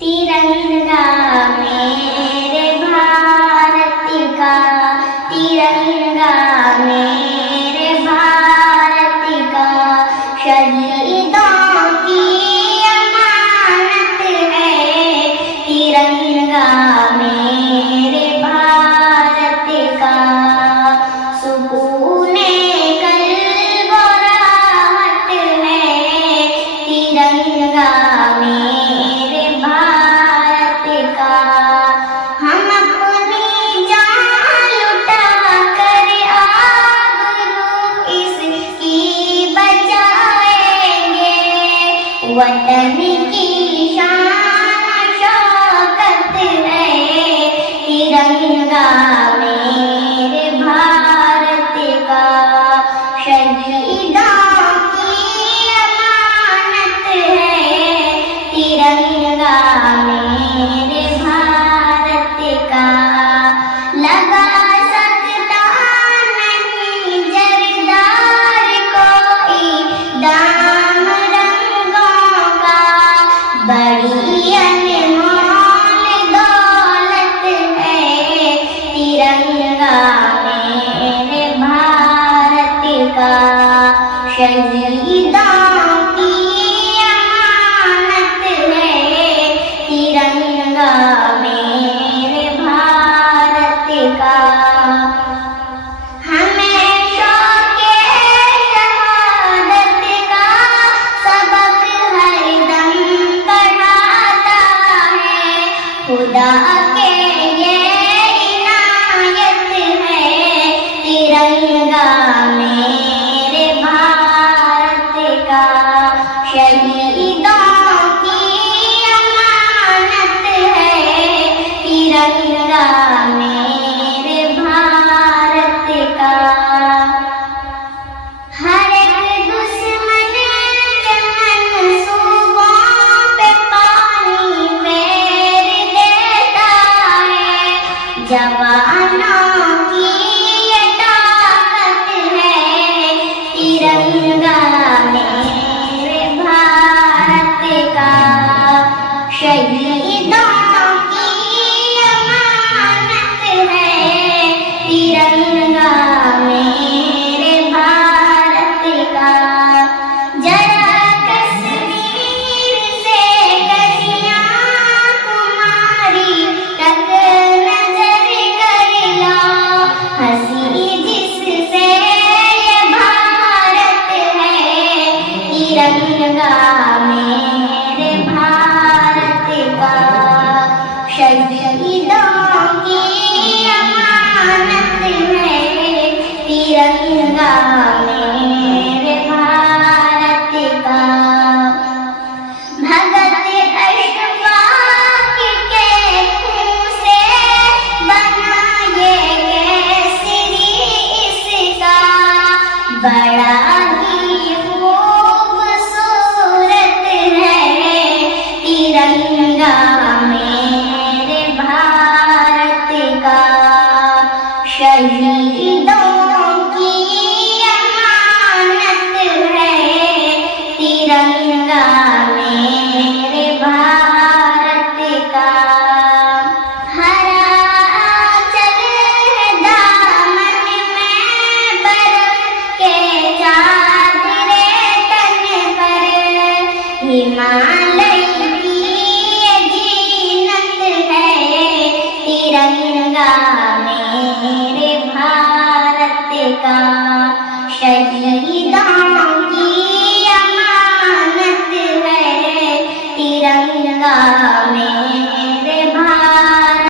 तिरंगा मेरे भारत का, तिरंगा मेरे भारत का, शहीदों की अमानत है। तिरंगा मेरे भारत का, सुकूने कल्ब और राहत है। तिरंगा मेरे भारत का, हम अपनी जान लुटा कर आबरू इसकी बचाएंगे। वतन की शान शौकत है। तिरंगा मेरे भारत का, शहीदों की अमानत है। तिरंगा मेरे भारत का, लगा सकता नहीं जरदार कोई दाम रंगों का। बड़ी अनमोल दौलत है। तिरंगा मेरे भारत का, शहीदों की अमानत है। तिरंगा मेरे भारत का, हमें शौक़े शहादत का सबक हरदम बढ़ाता है। खुदा के ये इनायत है। तिरंगा मेरे भारत का, शहीदों की अमानत है। तिरंगा मेरे भारत का, हर एक दुश्मन के मंसूबों पे पानी फेर देता है। जवानों की ये ताकत है। तिरंगा मेरे भारत का, शहीदों की अमानत है। तिरंगा मेरे भारत का, जरा कश्मीर से कन्याकुमारी तक नजर कर लो। हंसी जिससे ये भारत है। तिरंगा मेरे भारत का, शहीदों की अमानत है। तिरंगा मेरे भारत का, भगत अशफाक के खून से बना ये केसरी इसका। बड़ा ही खूबसूरत है। तिरंगा मेरे भारत का, शहीदों की अमानत है। तिरंगा मेरे भारत का, हरा आंचल है दामन में, बर्फ के चादरे तन पर। हिमालय की ये जीनत है। तिरंगा मेरे भारत का, शहीदों की अमानत है। तिरंगा